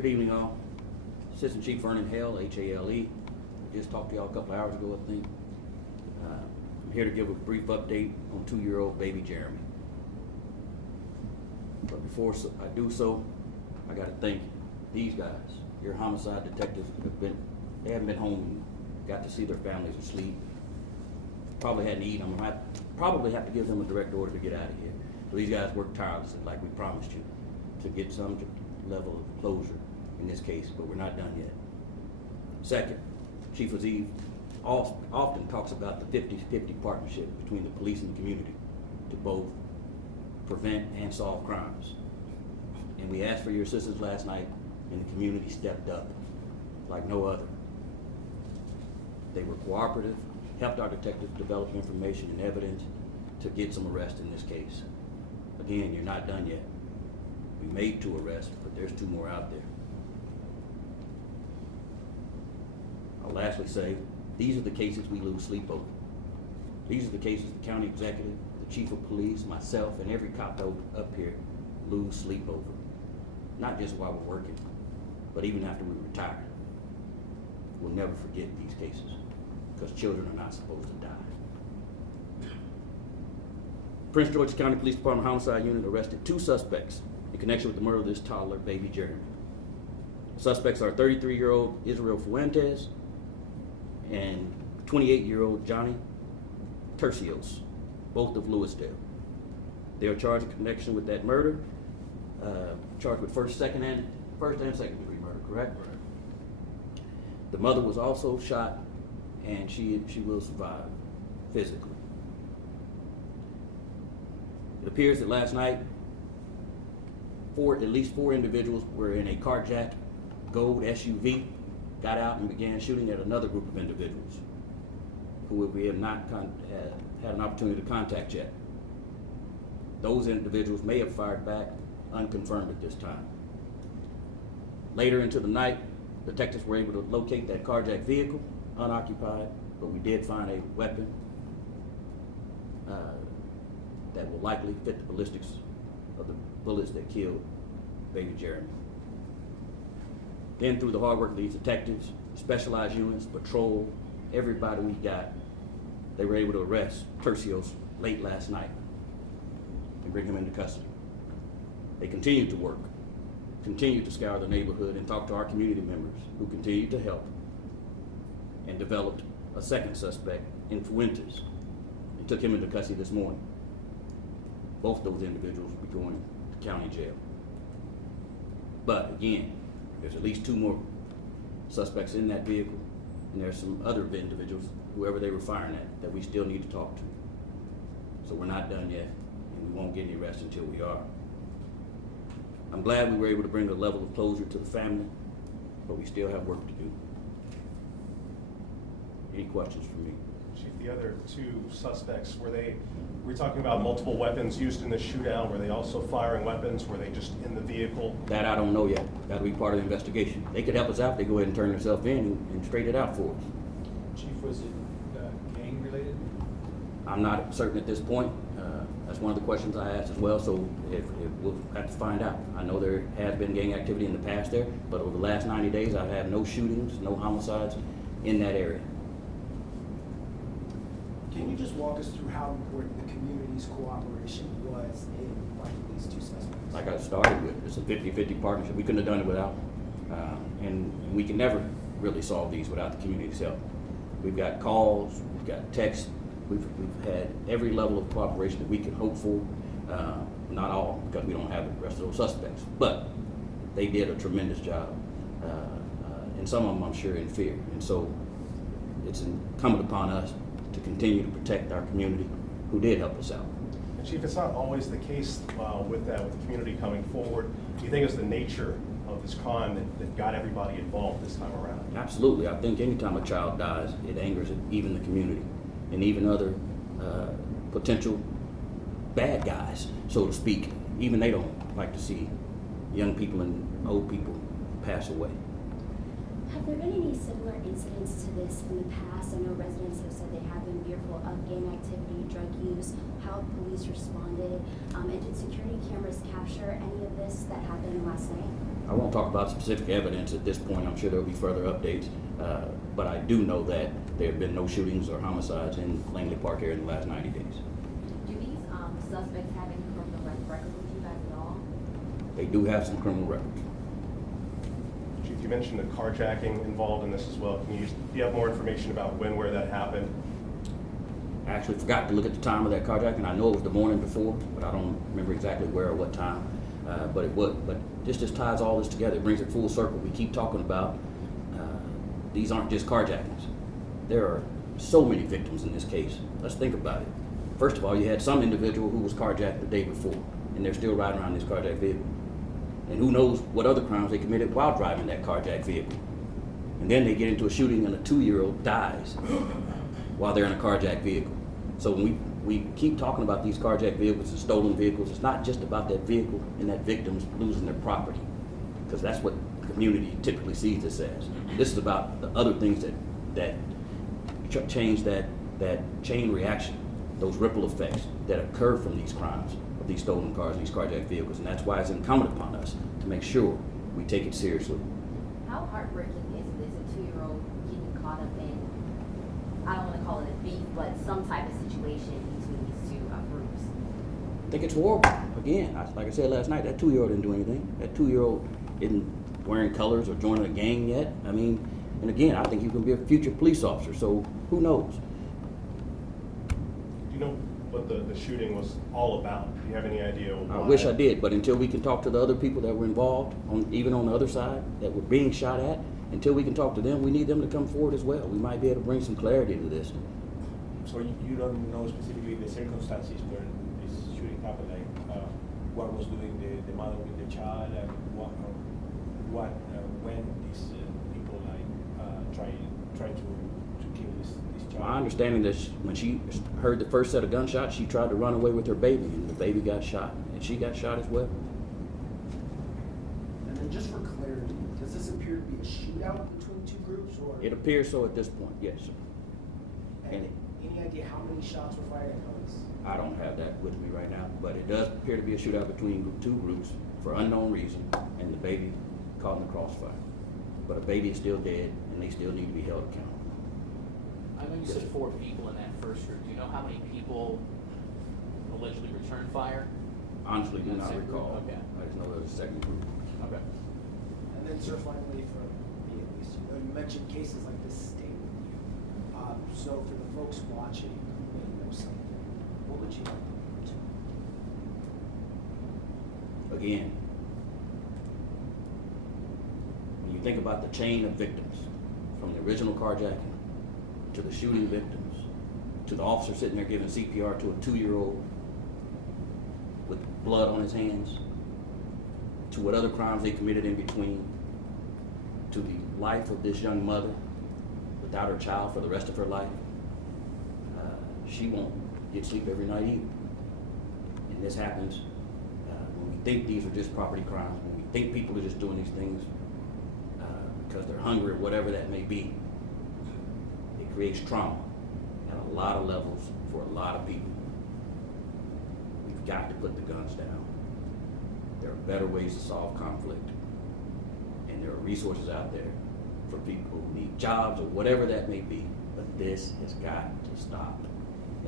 Good evening, all. Assistant Chief Vernon Hale, H-A-L-E. Just talked to y'all a couple hours ago, I think. I'm here to give a brief update on 2-year-old baby Jeremy. But before I do so, I got to thank these guys. Your homicide detectives they haven't been home and got to see their families asleep. Probably hadn't eaten. I'm gonna probably have to give them a direct order to get out of here. So these guys worked tirelessly, like we promised you, to get some level of closure in this case, but we're not done yet. Second, Chief Aziz often talks about the 50-50 partnership between the police and the community to both prevent and solve crimes. And we asked for your assistance last night, and the community stepped up like no other. They were cooperative, helped our detectives develop information and evidence to get some arrests in this case. Again, you're not done yet. We made 2 arrests, but there's 2 more out there. I'll lastly say, these are the cases we lose sleep over. These are the cases the county executive, the chief of police, myself, and every cop up here lose sleep over. Not just while we're working, but even after we retire. We'll never forget these cases, because children are not supposed to die. Prince George's County Police Department Homicide Unit arrested 2 suspects in connection with the murder of this toddler, baby Jeremy. Suspects are 33-year-old Israel Fuentes and 28-year-old Johnny Tercios, both of Lewisdale. They are charged in connection with that murder, charged with first and second degree murder, correct? Right. The mother was also shot, and she will survive physically. It appears that last night, at least 4 individuals were in a carjacked gold SUV, got out and began shooting at another group of individuals who we have not had an opportunity to contact yet. Those individuals may have fired back, unconfirmed at this time. Later into the night, detectives were able to locate that carjacked vehicle, unoccupied, but we did find a weapon that will likely fit the ballistics of the bullets that killed baby Jeremy. Then through the hard work of these detectives, specialized units, patrol, everybody we got, they were able to arrest Tercios late last night and bring him into custody. They continued to work, continued to scour the neighborhood and talk to our community members who continued to help, and developed a second suspect in Fuentes and took him into custody this morning. Both those individuals will be going to county jail. But again, there's at least 2 more suspects in that vehicle, and there's some other individuals, whoever they were firing at, that we still need to talk to. So we're not done yet, and we won't get any rest until we are. I'm glad we were able to bring a level of closure to the family, but we still have work to do. Any questions for me? Chief, the other 2 suspects, were we talking about multiple weapons used in the shootout? Were they also firing weapons? Were they just in the vehicle? That I don't know yet. That'll be part of the investigation. They could help us out. They go ahead and turn themselves in and straighten it out for us. Chief, was it gang related? I'm not certain at this point. That's one of the questions I asked as well, so if we'll have to find out. I know there has been gang activity in the past there, but over the last 90 days, I've had no shootings, no homicides in that area. Can you just walk us through how important the community's cooperation was in finding these 2 suspects? Like I started with, it's a 50-50 partnership. We couldn't have done it without. And we can never really solve these without the community's help. We've got calls, we've got texts, we've had every level of cooperation that we can hope for. Not all, because we don't have the rest of those suspects, but they did a tremendous job. And some of them, I'm sure, in fear. And so it's incumbent upon us to continue to protect our community who did help us out. And Chief, it's not always the case with the community coming forward. Do you think it's the nature of this crime that got everybody involved this time around? Absolutely. I think anytime a child dies, it angers even the community and even other potential bad guys, so to speak. Even they don't like to see young people and old people pass away. Have there been any similar incidents to this in the past? I know residents have said they have been fearful of gang activity, drug use, how police responded, and did security cameras capture any of this that happened last night? I won't talk about specific evidence at this point. I'm sure there'll be further updates. But I do know that there have been no shootings or homicides in Langley Park area in the last 90 days. Do these suspects have any criminal record with you guys at all? They do have some criminal records. Chief, you mentioned the carjacking involved in this as well. Do you have more information about when, where that happened? I actually forgot to look at the time of that carjacking. I know it was the morning before, but I don't remember exactly where or what time. But just ties all this together. It brings it full circle. We keep talking about these aren't just carjackings. There are so many victims in this case. Let's think about it. First of all, you had some individual who was carjacked the day before, and they're still riding around this carjacked vehicle. And who knows what other crimes they committed while driving that carjacked vehicle. And then they get into a shooting and a 2-year-old dies while they're in a carjacked vehicle. So when we keep talking about these carjacked vehicles and stolen vehicles, it's not just about that vehicle and that victims losing their property, because that's what the community typically sees this as. This is about the other things that change that chain reaction, those ripple effects that occur from these crimes of these stolen cars and these carjacked vehicles. And that's why it's incumbent upon us to make sure we take it seriously. How heartbreaking is this, a 2-year-old getting caught up in, I don't want to call it a beef, but some type of situation between these two groups? I think it's horrible. Again, like I said last night, that 2-year-old didn't do anything. That 2-year-old isn't wearing colors or joining a gang yet. I mean, and again, I think he's going to be a future police officer, so who knows? Do you know what the shooting was all about? Do you have any idea why? I wish I did, but until we can talk to the other people that were involved, even on the other side, that were being shot at, until we can talk to them, we need them to come forward as well. We might be able to bring some clarity to this. So you don't know specifically the circumstances where this shooting happened, like what was doing the mother with the child, and when these people try to kill this child? My understanding is when she heard the first set of gunshots, she tried to run away with her baby, and the baby got shot, and she got shot as well. And then just for clarity, does this appear to be a shootout between two groups, or? It appears so at this point, yes, sir. And any idea how many shots were fired and how it's? I don't have that with me right now, but it does appear to be a shootout between two groups for unknown reason, and the baby caught in the crossfire. But a baby is still dead, and they still need to be held accountable. I know you said 4 people in that first group. Do you know how many people allegedly returned fire? Honestly, do That's not it. recall. Okay. I just know there was a second group. Okay. And then, sir, finally, for me at least, you mentioned cases like this stay with you. So for the folks watching who may know something, what would you like them to know? Again, when you think about the chain of victims, from the original carjacking to the shooting victims, to the officer sitting there giving CPR to a 2-year-old with blood on his hands, to what other crimes they committed in between, to the life of this young mother without her child for the rest of her life, she won't get sleep every night either. And this happens when we think these are just property crimes, when we think people are just doing these things because they're hungry or whatever that may be. It creates trauma at a lot of levels for a lot of people. We've got to put the guns down. There are better ways to solve conflict, and there are resources out there for people who need jobs or whatever that may be, but this has got to stop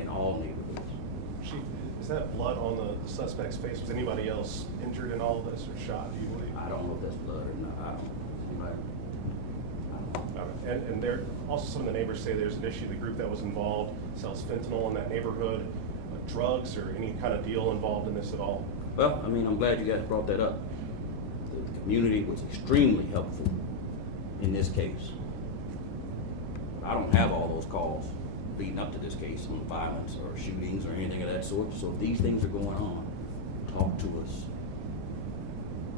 in all neighborhoods. Chief, is that blood on the suspect's face? Was anybody else injured in all of this or shot, do you believe? I don't know if that's blood or not. I don't know. And there also, some of the neighbors say there's an issue. The group that was involved sells fentanyl in that neighborhood, drugs, or any kind of deal involved in this at all? Well, I mean, I'm glad you guys brought that up. The community was extremely helpful in this case. I don't have all those calls leading up to this case on violence or shootings or anything of that sort. So if these things are going on, talk to us.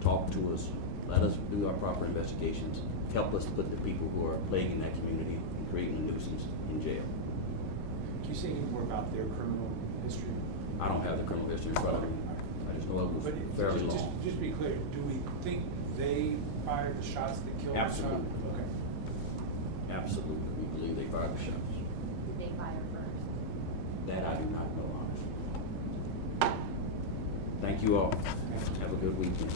Talk to us. Let us do our proper investigations. Help us put the people who are plaguing that community and creating a nuisance in jail. Can you say any more about their criminal history? I don't have the criminal history in front of me. I just know it was fairly long. Just be clear, do we think they fired the shots that killed? Absolutely. Okay. Absolutely. We believe they fired the shots. Did they fire first? That I do not know, honestly. Thank you all. Have a good weekend.